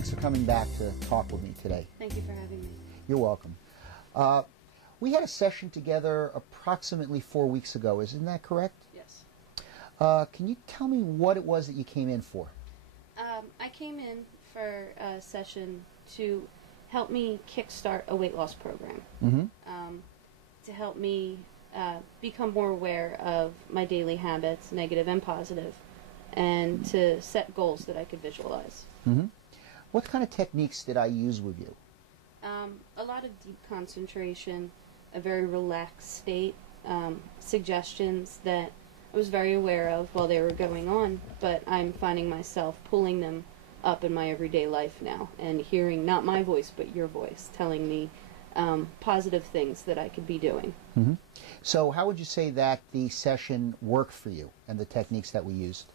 thanks for coming back to talk with me today. Thank you for having me. You're welcome. We had a session together approximately 4 weeks ago. Isn't that correct? Yes. Can you tell me what it was that you came in for? I came in for a session to help me kickstart a weight loss program. To help me become more aware of my daily habits, negative and positive, and to set goals that I could visualize. What kind of techniques did I use with you? A lot of deep concentration, a very relaxed state, suggestions that I was very aware of while they were going on, but I'm finding myself pulling them up in my everyday life now and hearing not my voice but your voice telling me positive things that I could be doing. So how would you say that the session worked for you and the techniques that we used?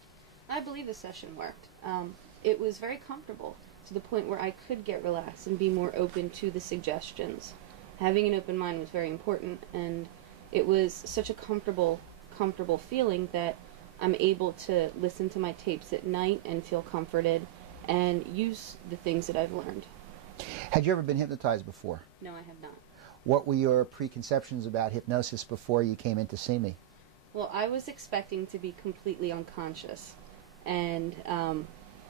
I believe the session worked. It was very comfortable to the point where I could get relaxed and be more open to the suggestions. Having an open mind was very important, and it was such a comfortable feeling that I'm able to listen to my tapes at night and feel comforted and use the things that I've learned. Had you ever been hypnotized before? No, I have not. What were your preconceptions about hypnosis before you came in to see me? Well, I was expecting to be completely unconscious and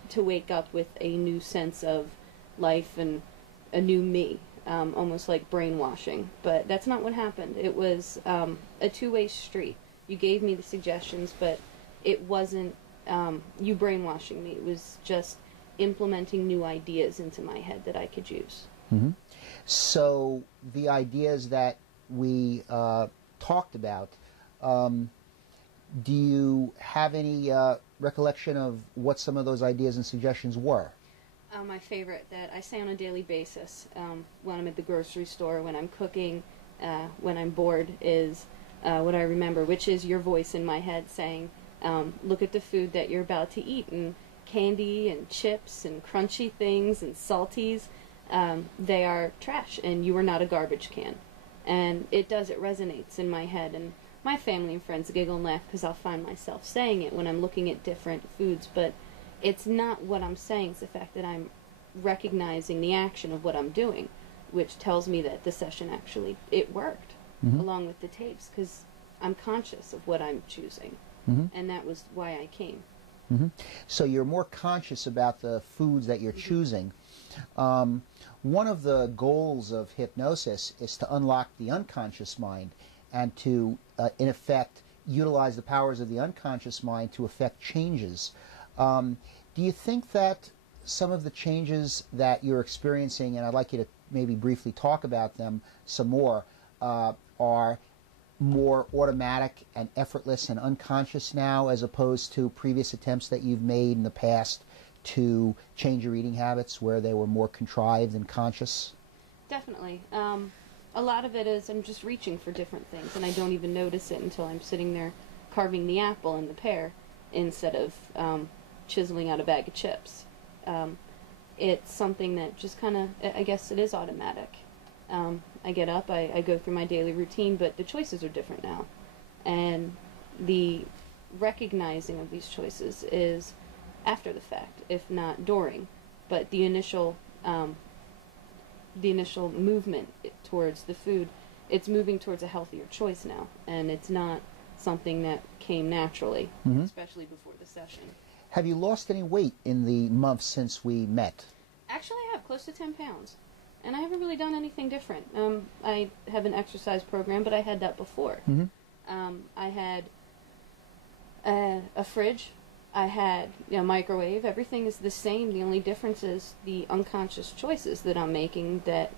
to wake up with a new sense of life and a new me, almost like brainwashing. But that's not what happened. It was a two-way street. You gave me the suggestions, but it wasn't you brainwashing me. It was just implementing new ideas into my head that I could use. So the ideas that we talked about, do you have any recollection of what some of those ideas and suggestions were? My favorite that I say on a daily basis when I'm at the grocery store, when I'm cooking, when I'm bored, is what I remember, which is your voice in my head saying, look at the food that you're about to eat, and candy and chips and crunchy things and salties, they are trash and you are not a garbage can. And it resonates in my head, and my family and friends giggle and laugh because I'll find myself saying it when I'm looking at different foods, but it's not what I'm saying, it's the fact that I'm recognizing the action of what I'm doing, which tells me that the session actually, it worked, along with the tapes, because I'm conscious of what I'm choosing, and that was why I came. So you're more conscious about the foods that you're choosing. One of the goals of hypnosis is to unlock the unconscious mind and to, in effect, utilize the powers of the unconscious mind to effect changes. Do you think that some of the changes that you're experiencing, and I'd like you to maybe briefly talk about them some more, are more automatic and effortless and unconscious now as opposed to previous attempts that you've made in the past to change your eating habits where they were more contrived and conscious? Definitely. A lot of it is I'm just reaching for different things, and I don't even notice it until I'm sitting there carving the apple and the pear instead of chiseling out a bag of chips. It's something that just kind of, I guess it is automatic. I get up, I go through my daily routine, but the choices are different now. And the recognizing of these choices is after the fact, if not during. But the initial movement towards the food, it's moving towards a healthier choice now, and it's not something that came naturally, especially before the session. Have you lost any weight in the months since we met? Actually, I have close to 10 pounds, and I haven't really done anything different. I have an exercise program, but I had that before. I had a fridge. I had a microwave. Everything is the same. The only difference is the unconscious choices that I'm making that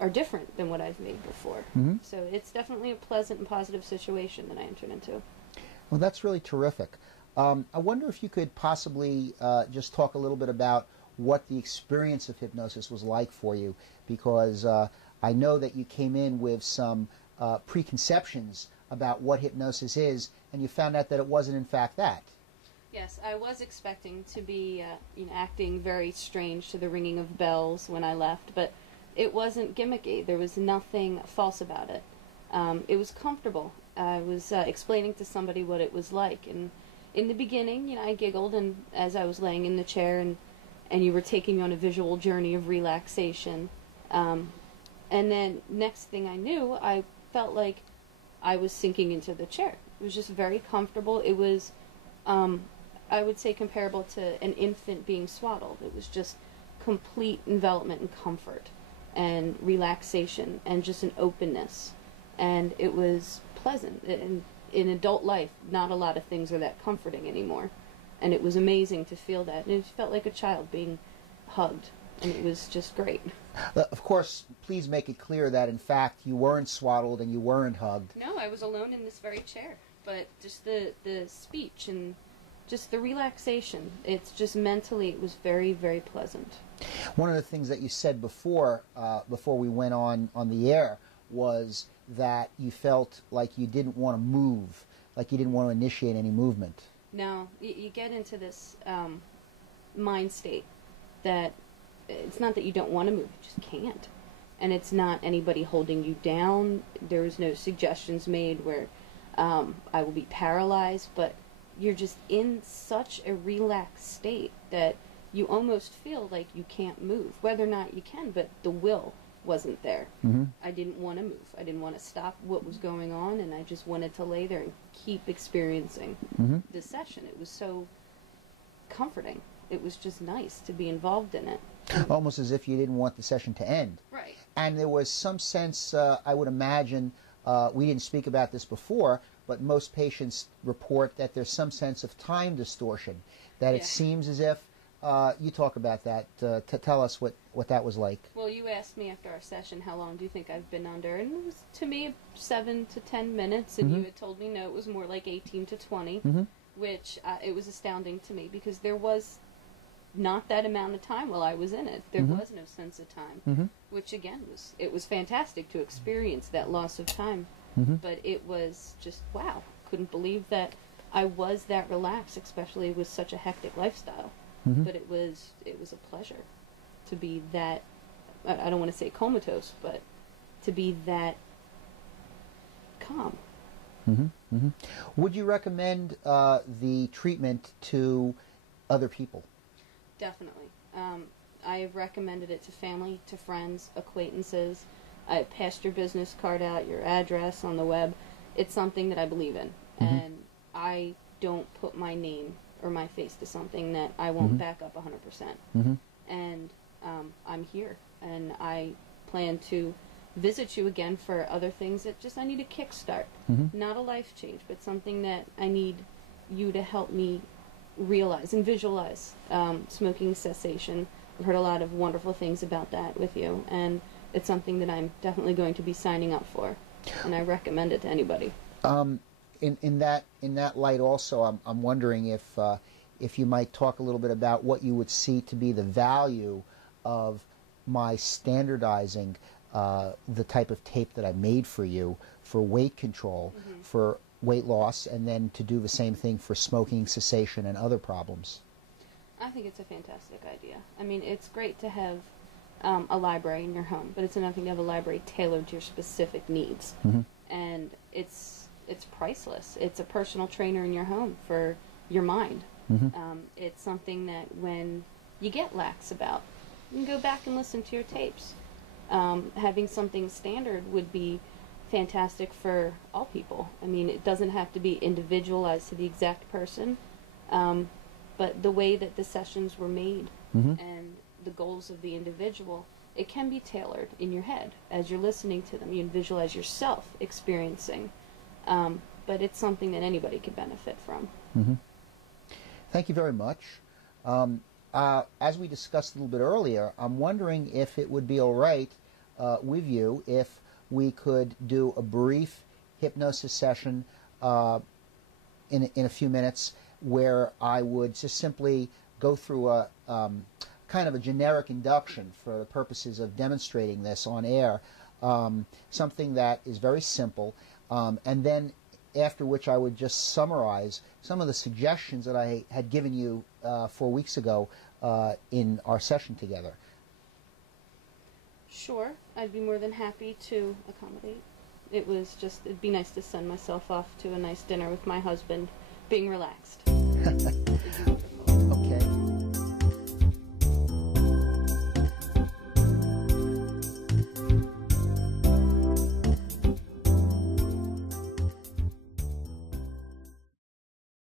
are different than what I've made before. So it's definitely a pleasant and positive situation that I entered into. Well, that's really terrific. I wonder if you could possibly just talk a little bit about what the experience of hypnosis was like for you, because I know that you came in with some preconceptions about what hypnosis is, and you found out that it wasn't in fact that. Yes, I was expecting to be acting very strange to the ringing of bells when I left, but it wasn't gimmicky. There was nothing false about it. It was comfortable. I was explaining to somebody what it was like, and in the beginning, I giggled, and as I was laying in the chair and and you were taking me on a visual journey of relaxation. And then next thing I knew, I felt like I was sinking into the chair. It was just very comfortable. It was, I would say, comparable to an infant being swaddled. It was just complete envelopment and comfort and relaxation and just an openness. And it was pleasant. And in adult life, not a lot of things are that comforting anymore. And it was amazing to feel that. And it felt like a child being hugged. And it was just great. Of course, please make it clear that, in fact, you weren't swaddled and you weren't hugged. No, I was alone in this very chair. But just the speech and just the relaxation, it's just mentally, it was very, very pleasant. One of the things that you said before we went on the air was that you felt like you didn't want to move, like you didn't want to initiate any movement. No, you get into this mind state that it's not that you don't want to move, you just can't. And it's not anybody holding you down. There was no suggestions made where I will be paralyzed, but you're just in such a relaxed state that you almost feel like you can't move, whether or not you can, but the will wasn't there. Mm-hmm. I didn't want to move. I didn't want to stop what was going on, and I just wanted to lay there and keep experiencing the session. It was so comforting. It was just nice to be involved in it. Almost as if you didn't want the session to end. Right. And there was some sense, I would imagine, we didn't speak about this before, but most patients report that there's some sense of time distortion, that it seems as if, you talk about that, to tell us what that was like. Well, you asked me after our session, how long do you think I've been under? And it was, to me, 7 to 10 minutes, and you had told me, no, it was more like 18 to 20, which it was astounding to me, because there was not that amount of time while I was in it. There was no sense of time, which again was fantastic to experience that loss of time. But it was just, wow, couldn't believe that I was that relaxed, especially with such a hectic lifestyle. But it was a pleasure to be that, I don't want to say comatose, but to be that calm. Would you recommend the treatment to other people? Definitely. I have recommended it to family, to friends, acquaintances. I passed your business card out, your address on the web. It's something that I believe in. And I don't put my name or my face to something that I won't back up 100%. And I'm here. And I plan to visit you again for other things that just I need a kickstart. Not a life change, but something that I need you to help me realize and visualize. Smoking cessation. I've heard a lot of wonderful things about that with you, and it's something that I'm definitely going to be signing up for, and I recommend it to anybody. In that light, also, I'm wondering if you might talk a little bit about what you would see to be the value of my standardizing the type of tape that I made for you for weight control, for weight loss, and then to do the same thing for smoking cessation and other problems. I think it's a fantastic idea. I mean, it's great to have a library in your home, but it's another thing to have a library tailored to your specific needs. And it's priceless. It's a personal trainer in your home for your mind. It's something that when you get lax about, you can go back and listen to your tapes. Having something standard would be fantastic for all people. I mean, it doesn't have to be individualized to the exact person, but the way that the sessions were made and the goals of the individual, it can be tailored in your head as you're listening to them. You can visualize yourself experiencing, but it's something that anybody could benefit from. Thank you very much. As we discussed a little bit earlier, I'm wondering if it would be all right with you if we could do a brief hypnosis session in a few minutes, where I would just simply go through a kind of a generic induction for the purposes of demonstrating this on air, something that is very simple, and then after which I would just summarize some of the suggestions that I had given you 4 weeks ago in our session together. Sure, I'd be more than happy to accommodate. It'd be nice to send myself off to a nice dinner with my husband, being relaxed.